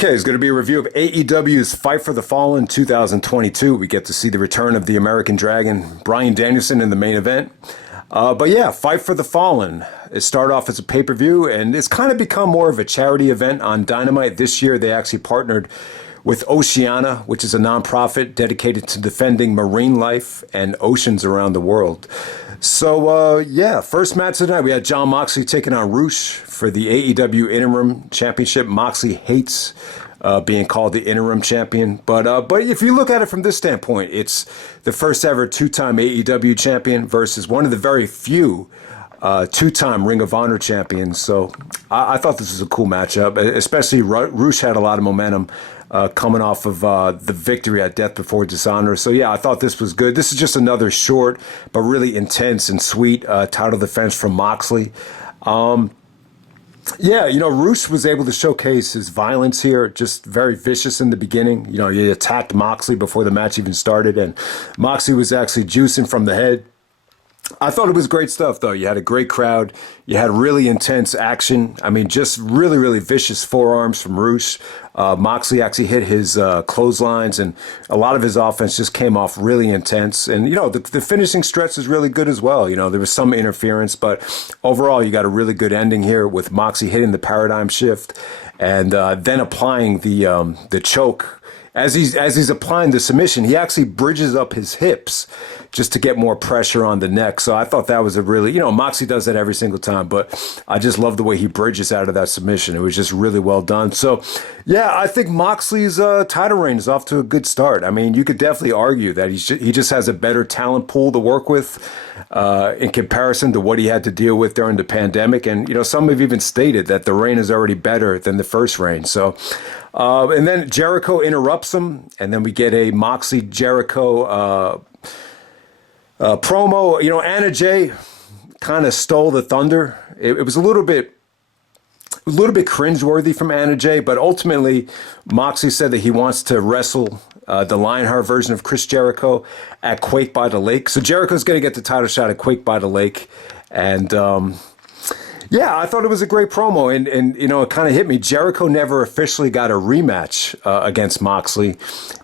Okay, it's going to be a review of AEW's Fight for the Fallen 2022. We get to see the return of the American Dragon, Bryan Danielson, in the main event. But yeah, Fight for the Fallen. It started off as a pay-per-view, and it's kind of become more of a charity event on Dynamite. This year, they actually partnered with Oceana, which is a nonprofit dedicated to defending marine life and oceans around the world. So, yeah, first match tonight, we had Jon Moxley taking on Roush for the AEW Interim Championship. Moxley hates being called the interim champion. But if you look at it from this standpoint, it's the first ever two-time AEW champion versus one of the very few two-time Ring of Honor champions. So I thought this was a cool matchup, especially Roush had a lot of momentum coming off of the victory at Death Before Dishonor. So yeah, I thought this was good. This is just another short but really intense and sweet title defense from Moxley. Yeah, Roush was able to showcase his violence here, just very vicious in the beginning. He attacked Moxley before the match even started, and Moxley was actually juicing from the head. I thought it was great stuff, though. You had a great crowd. You had really intense action. I mean, just really, really vicious forearms from Roush. Moxley actually hit his clotheslines, and a lot of his offense just came off really intense. And, the finishing stretch is really good as well. There was some interference, but overall, you got a really good ending here with Moxley hitting the paradigm shift and then applying the choke. As he's applying the submission, he actually bridges up his hips just to get more pressure on the neck. So I thought that was a really, Moxley does that every single time, but I just love the way he bridges out of that submission. It was just really well done. So, yeah, I think Moxley's title reign is off to a good start. I mean, you could definitely argue that he just has a better talent pool to work with in comparison to what he had to deal with during the pandemic. And, some have even stated that the reign is already better than the first reign. So, and then Jericho interrupts him, and then we get a Moxley Jericho promo. Anna Jay kind of stole the thunder. It was a little bit cringeworthy from Anna Jay, but ultimately Moxley said that he wants to wrestle the Lionheart version of Chris Jericho at Quake by the Lake. So Jericho's going to get the title shot at Quake by the Lake, and yeah, I thought it was a great promo, and it kind of hit me. Jericho never officially got a rematch against Moxley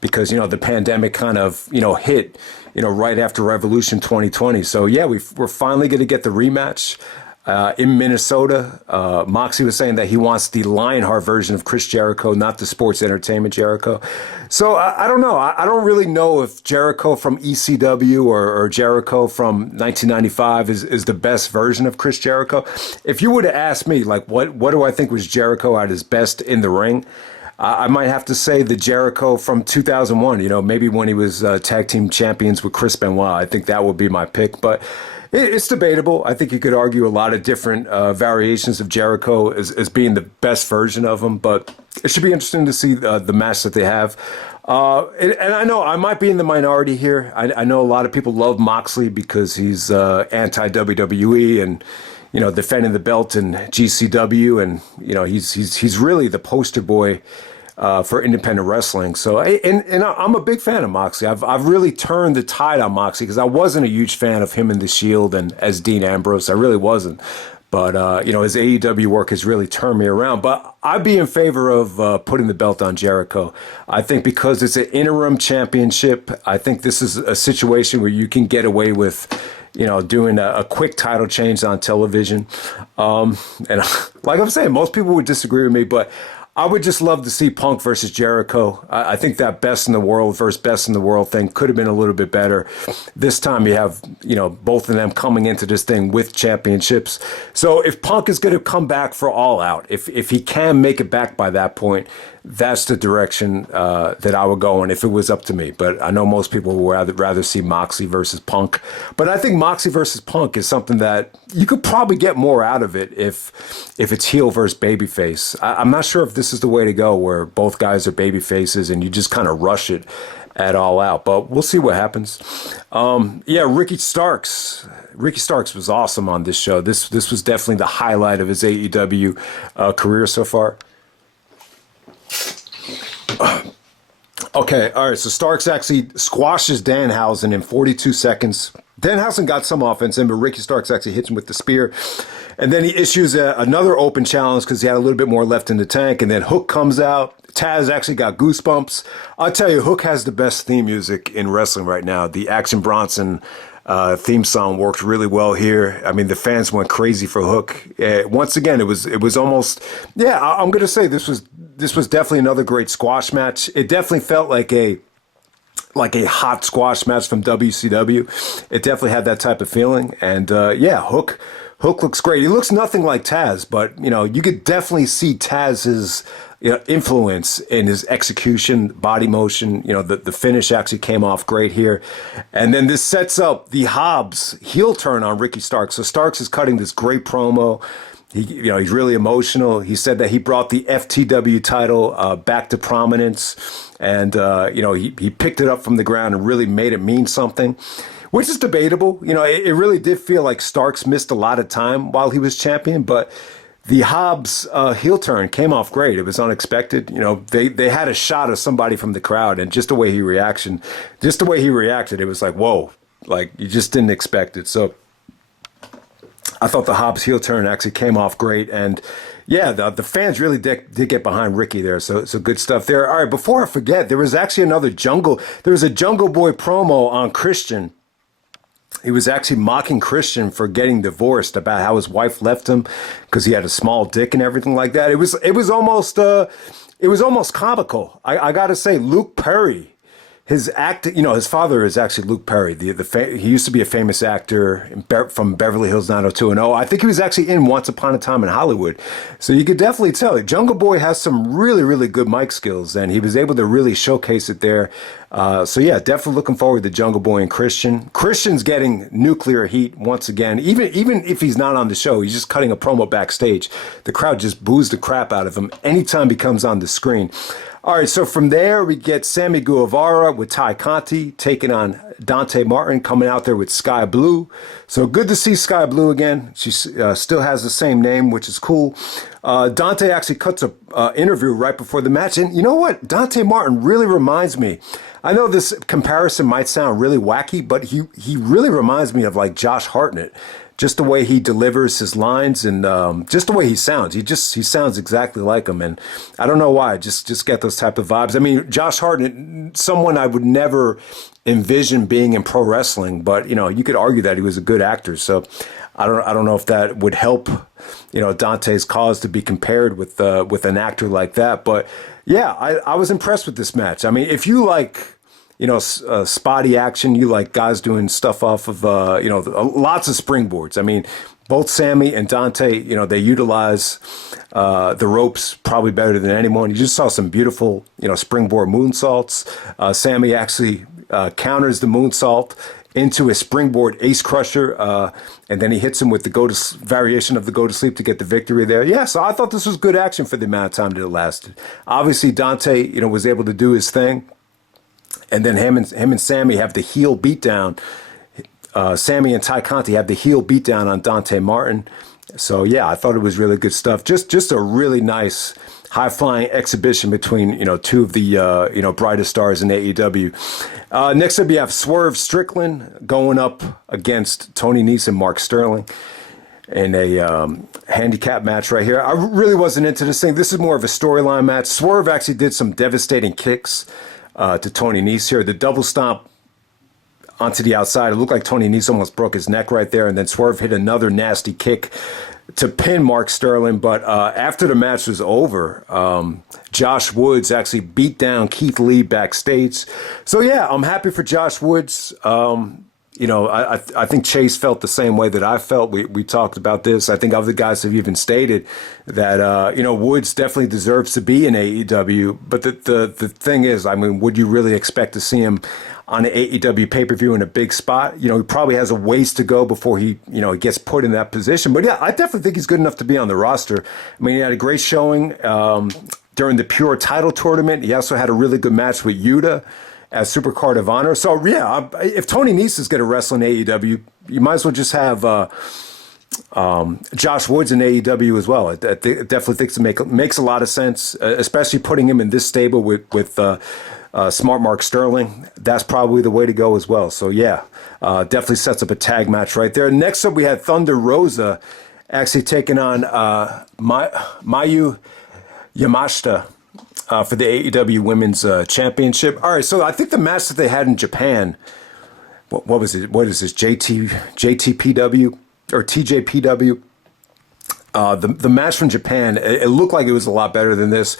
because, the pandemic kind of, hit, right after Revolution 2020. So, yeah, we're finally going to get the rematch in Minnesota. Moxley was saying that he wants the Lionheart version of Chris Jericho, not the Sports Entertainment Jericho. So I don't know. I don't really know if Jericho from ECW or Jericho from 1995 is the best version of Chris Jericho. If you were to ask me, like, what do I think was Jericho at his best in the ring? I might have to say the Jericho from 2001, maybe when he was tag team champions with Chris Benoit. I think that would be my pick, but it's debatable. I think you could argue a lot of different variations of Jericho as being the best version of him, but it should be interesting to see the match that they have. And I know I might be in the minority here. I know a lot of people love Moxley because he's anti-WWE and, defending the belt in GCW, and, he's really the poster boy for independent wrestling. So, and I'm a big fan of Moxley. I've really turned the tide on Moxley because I wasn't a huge fan of him in The Shield and as Dean Ambrose. I really wasn't. But, his AEW work has really turned me around. But I'd be in favor of putting the belt on Jericho. I think because it's an interim championship, I think this is a situation where you can get away with, doing a quick title change on television. And like I'm saying, most people would disagree with me, but I would just love to see Punk versus Jericho. I think that best in the world versus best in the world thing could have been a little bit better. This time you have, both of them coming into this thing with championships. So if Punk is going to come back for All Out, if he can make it back by that point, that's the direction that I would go in if it was up to me. But I know most people would rather see Moxley versus Punk. But I think Moxley versus Punk is something that you could probably get more out of it if it's heel versus babyface. I'm not sure if this is the way to go where both guys are babyfaces and you just kind of rush it at All Out. But we'll see what happens. Yeah, Ricky Starks. Ricky Starks was awesome on this show. This was definitely the highlight of his AEW career so far. Okay, all right. So Starks actually squashes Danhausen in 42 seconds. Danhausen got some offense in, but Ricky Starks actually hits him with the spear. And then he issues another open challenge because he had a little bit more left in the tank. And then Hook comes out. Taz actually got goosebumps. I'll tell you, Hook has the best theme music in wrestling right now. The Action Bronson theme song worked really well here. I mean, the fans went crazy for Hook. Once again, it was almost, yeah, I'm going to say this was definitely another great squash match. It definitely felt like a hot squash match from WCW. It definitely had that type of feeling. And yeah, Hook looks great. He looks nothing like Taz, but you could definitely see Taz's influence in his execution, body motion. The finish actually came off great here. And then this sets up the Hobs heel turn on Ricky Starks. So Starks is cutting this great promo. He's really emotional. He said that he brought the FTW title back to prominence, and he picked it up from the ground and really made it mean something, which is debatable. It really did feel like Starks missed a lot of time while he was champion, but the Hobbs heel turn came off great. It was unexpected. They had a shot of somebody from the crowd, and just the way he reacted, it was like, whoa, like you just didn't expect it. So I thought the Hobbs heel turn actually came off great. And yeah, the fans really did get behind Ricky there. So good stuff there. All right, before I forget, there was a Jungle Boy promo on Christian. He was actually mocking Christian for getting divorced, about how his wife left him because he had a small dick and everything like that. It was almost comical. I got to say, Luke Perry, his his father is actually Luke Perry. He used to be a famous actor from Beverly Hills 90210. I think he was actually in Once Upon a Time in Hollywood. So you could definitely tell Jungle Boy has some really, really good mic skills, and he was able to really showcase it there. So yeah, definitely looking forward to Jungle Boy and Christian. Christian's getting nuclear heat once again. Even if he's not on the show, he's just cutting a promo backstage. The crowd just boos the crap out of him anytime he comes on the screen. All right, so from there, we get Sammy Guevara with Ty Conti taking on Dante Martin, coming out there with Sky Blue. So good to see Sky Blue again. She still has the same name, which is cool. Dante actually cuts a interview right before the match. And you know what? Dante Martin really reminds me. I know this comparison might sound really wacky, but he really reminds me of like Josh Hartnett. Just the way he delivers his lines and just the way he sounds. He sounds exactly like him. And I don't know why. I just get those type of vibes. I mean, Josh Hartnett, someone I would never envision being in pro wrestling, but you could argue that he was a good actor. So I don't know if that would help, Dante's cause to be compared with an actor like that. But yeah, I was impressed with this match. I mean, if you like, spotty action, you like guys doing stuff off of, lots of springboards. I mean, both Sammy and Dante, they utilize the ropes probably better than anyone. You just saw some beautiful, springboard moonsaults. Sammy actually counters the moonsault into a springboard ace crusher, and then he hits him with the variation of the go to sleep to get the victory there. Yeah, so I thought this was good action for the amount of time that it lasted. Obviously, Dante, was able to do his thing. And then him and Sammy have the heel beatdown. Sammy and Ty Conti have the heel beatdown on Dante Martin. So yeah, I thought it was really good stuff. Just a really nice high flying exhibition between two of the brightest stars in AEW. Next up, you have Swerve Strickland going up against Tony Nese and Mark Sterling in a handicap match right here. I really wasn't into this thing. This is more of a storyline match. Swerve actually did some devastating kicks to Tony Nese here. The double stomp onto the outside. It looked like Tony Nese almost broke his neck right there. And then Swerve hit another nasty kick to pin Mark Sterling. But after the match was over, Josh Woods actually beat down Keith Lee backstage. So yeah, I'm happy for Josh Woods. I think Chase felt the same way that I felt. We talked about this. I think other guys have even stated that, Woods definitely deserves to be in AEW. But the thing is, I mean, would you really expect to see him on an AEW pay-per-view in a big spot? He probably has a ways to go before he gets put in that position. But yeah, I definitely think he's good enough to be on the roster. I mean, he had a great showing during the Pure title tournament. He also had a really good match with Yuta as Supercard of Honor. So yeah, if Tony Nese is going to wrestle in AEW, you might as well just have Josh Woods in AEW as well. I definitely think it makes a lot of sense, especially putting him in this stable with Smart Mark Sterling. That's probably the way to go as well. So yeah, definitely sets up a tag match right there. Next up, we had Thunder Rosa actually taking on Miyu Yamashita for the AEW Women's Championship. All right, so I think the match that they had in Japan, what was it? What is this? JTPW or TJPW? The match from Japan, it looked like it was a lot better than this.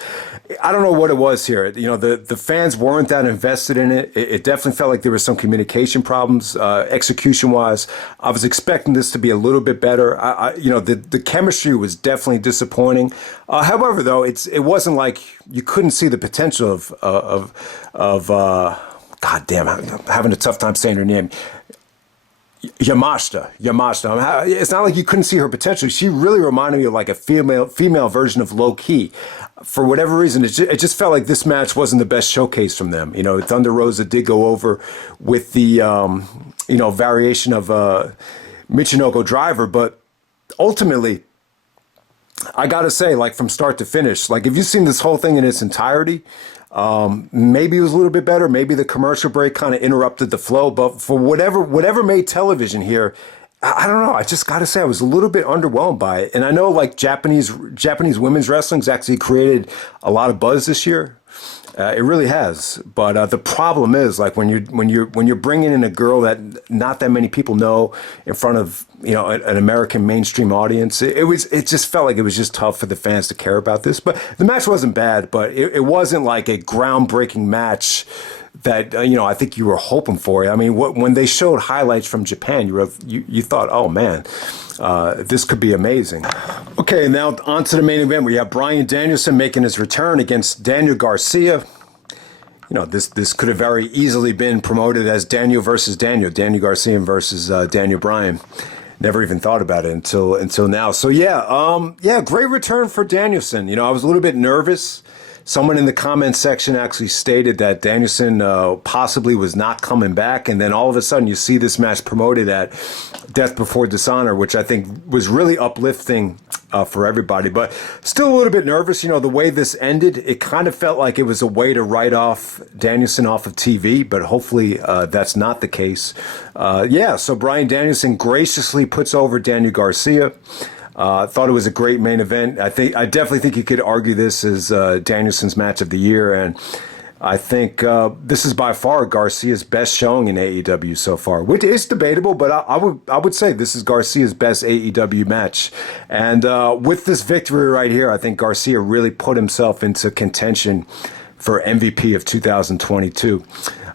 I don't know what it was here. You know, the fans weren't that invested in it. It definitely felt like there was some communication problems, execution-wise. I was expecting this to be a little bit better. The chemistry was definitely disappointing. However, though, it wasn't like you couldn't see the potential of God damn, I'm having a tough time saying her name. Yamashita. It's not like you couldn't see her potential. She really reminded me of like a female version of Low Key. For whatever reason, it just felt like this match wasn't the best showcase from them. You know, Thunder Rosa did go over with the variation of Michinoku Driver, but ultimately, I gotta say, like from start to finish, like if you've seen this whole thing in its entirety, maybe it was a little bit better. Maybe the commercial break kind of interrupted the flow. But for whatever made television here, I don't know. I just got to say I was a little bit underwhelmed by it. And I know like Japanese women's wrestling's actually created a lot of buzz this year. It really has. But the problem is like when you're bringing in a girl that not that many people know in front of an American mainstream audience, it just felt like it was just tough for the fans to care about this. But the match wasn't bad, but it wasn't like a groundbreaking match that I think you were hoping for. I mean, when they showed highlights from Japan, you thought, oh man, this could be amazing. Okay, now on to the main event. We have Bryan Danielson making his return against Daniel Garcia. This could have very easily been promoted as Daniel versus Daniel Garcia versus Daniel Bryan. Never even thought about it until now. So yeah, great return for Danielson. I was a little bit nervous. Someone in the comments section actually stated that Danielson possibly was not coming back, and then all of a sudden you see this match promoted at Death Before Dishonor, which I think was really uplifting for everybody. But still a little bit nervous. The way this ended, it kind of felt like it was a way to write off Danielson off of TV, but hopefully that's not the case. So Bryan Danielson graciously puts over Daniel Garcia. Thought it was a great main event. I definitely think you could argue this as Danielson's match of the year, and I think this is by far Garcia's best showing in AEW so far, which is debatable, but I would say this is Garcia's best AEW match. And with this victory right here, I think Garcia really put himself into contention for MVP of 2022.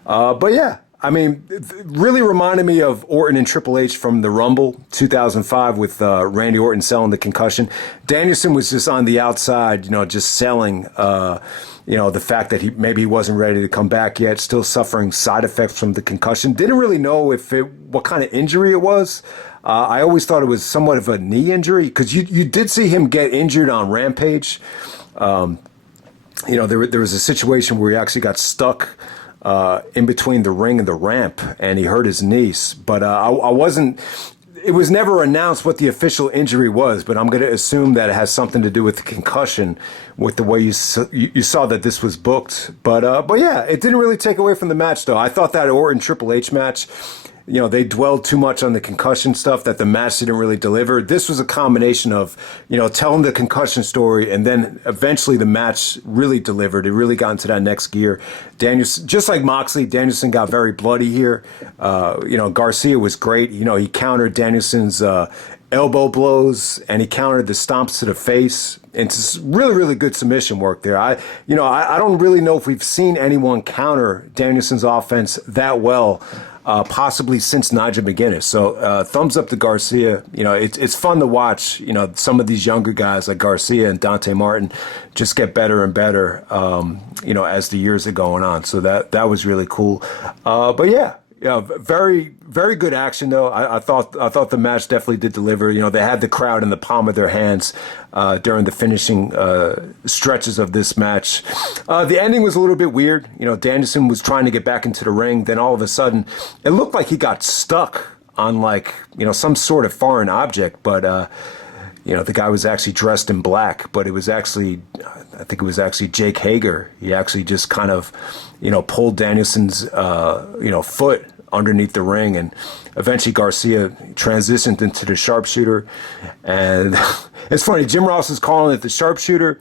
But yeah. I mean, it really reminded me of Orton and Triple H from the Rumble 2005 with Randy Orton selling the concussion. Danielson was just on the outside, just selling, the fact that he wasn't ready to come back yet, still suffering side effects from the concussion. Didn't really know what kind of injury it was. I always thought it was somewhat of a knee injury because you did see him get injured on Rampage. There was a situation where he actually got stuck in between the ring and the ramp, and he hurt his knee. But it was never announced what the official injury was, but I'm going to assume that it has something to do with the concussion, with the way you saw that this was booked. But yeah, it didn't really take away from the match, though. I thought that Orton Triple H match, they dwelled too much on the concussion stuff that the match didn't really deliver. This was a combination of, telling the concussion story, and then eventually the match really delivered. It really got into that next gear. Danielson, just like Moxley, Danielson got very bloody here. Garcia was great. He countered Danielson's elbow blows, and he countered the stomps to the face. It's really, really good submission work there. I don't really know if we've seen anyone counter Danielson's offense that well. Possibly since Nigel McGuinness. So thumbs up to Garcia. It's fun to watch, some of these younger guys like Garcia and Dante Martin just get better and better, as the years are going on. So that was really cool. But yeah, very, very good action though. I thought the match definitely did deliver. They had the crowd in the palm of their hands during the finishing stretches of this match. The ending was a little bit weird. Danielson was trying to get back into the ring. Then all of a sudden, it looked like he got stuck on like, some sort of foreign object, but the guy was actually dressed in black, but it was actually, I think it was actually Jake Hager. He actually just kind of, pulled Danielson's, foot underneath the ring, and eventually Garcia transitioned into the sharpshooter. And it's funny, Jim Ross is calling it the sharpshooter,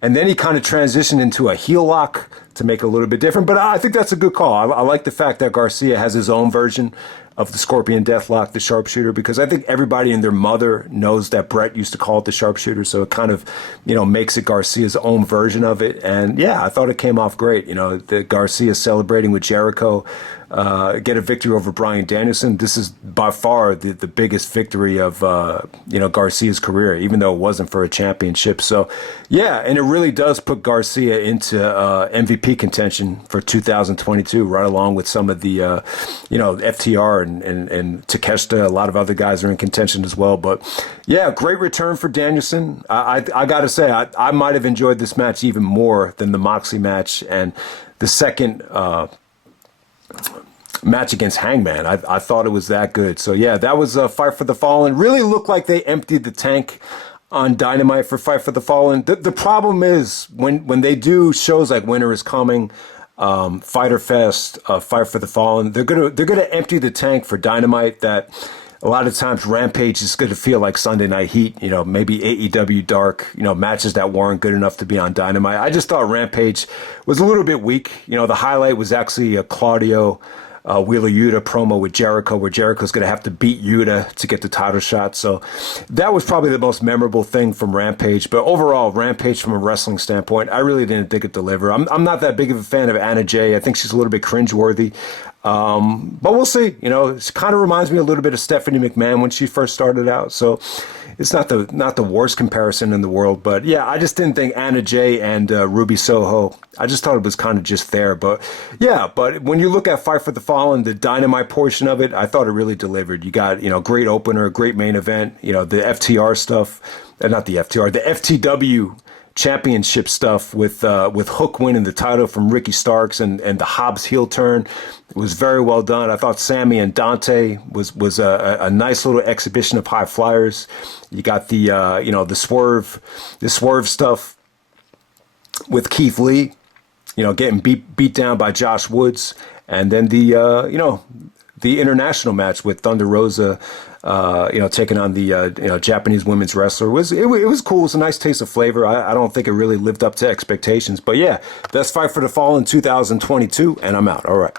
and then he kind of transitioned into a heel lock to make it a little bit different. But I think that's a good call. I like the fact that Garcia has his own version of the Scorpion Deathlock, the sharpshooter, because I think everybody and their mother knows that Brett used to call it the sharpshooter, so it kind of, makes it Garcia's own version of it. And yeah, I thought it came off great. The Garcia celebrating with Jericho, get a victory over Bryan Danielson. This is by far the biggest victory of, Garcia's career, even though it wasn't for a championship. So yeah, and it really does put Garcia into MVP contention for 2022, right along with some of the, FTR and Takeshita. A lot of other guys are in contention as well. But yeah, great return for Danielson. I got to say, I might have enjoyed this match even more than the Moxley match and the second match against Hangman. I thought it was that good. So yeah, that was Fight for the Fallen. Really looked like they emptied the tank on Dynamite for Fight for the Fallen. The problem is when they do shows like Winter is Coming, Fyter Fest, Fight for the Fallen, they're gonna empty the tank for Dynamite. That a lot of times Rampage is going to feel like Sunday Night Heat, maybe AEW Dark, matches that weren't good enough to be on Dynamite. I just thought Rampage was a little bit weak. The highlight was actually a Claudio Wheeler Yuta promo with Jericho, where Jericho's going to have to beat Yuta to get the title shot. So that was probably the most memorable thing from Rampage. But overall, Rampage from a wrestling standpoint, I really didn't think it delivered. I'm not that big of a fan of Anna Jay. I think she's a little bit cringeworthy. But we'll see. It kind of reminds me a little bit of Stephanie McMahon when she first started out. So it's not the worst comparison in the world. But yeah, I just didn't think Anna Jay and Ruby Soho, I just thought it was kind of just there. But yeah, but when you look at Fight for the Fallen, the Dynamite portion of it, I thought it really delivered. You got, great opener, great main event, the FTR stuff, not the FTR, the FTW championship stuff with Hook winning the title from Ricky Starks and the Hobs heel turn. It was very well done. I thought Sammy and Dante was a nice little exhibition of high flyers. You got the the Swerve stuff with Keith Lee, getting beat down by Josh Woods, and then the international match with Thunder Rosa, taking on the Japanese women's wrestler. It was cool. It was a nice taste of flavor. I don't think it really lived up to expectations, but yeah, that's Fight for the Fallen 2022, and I'm out. All right.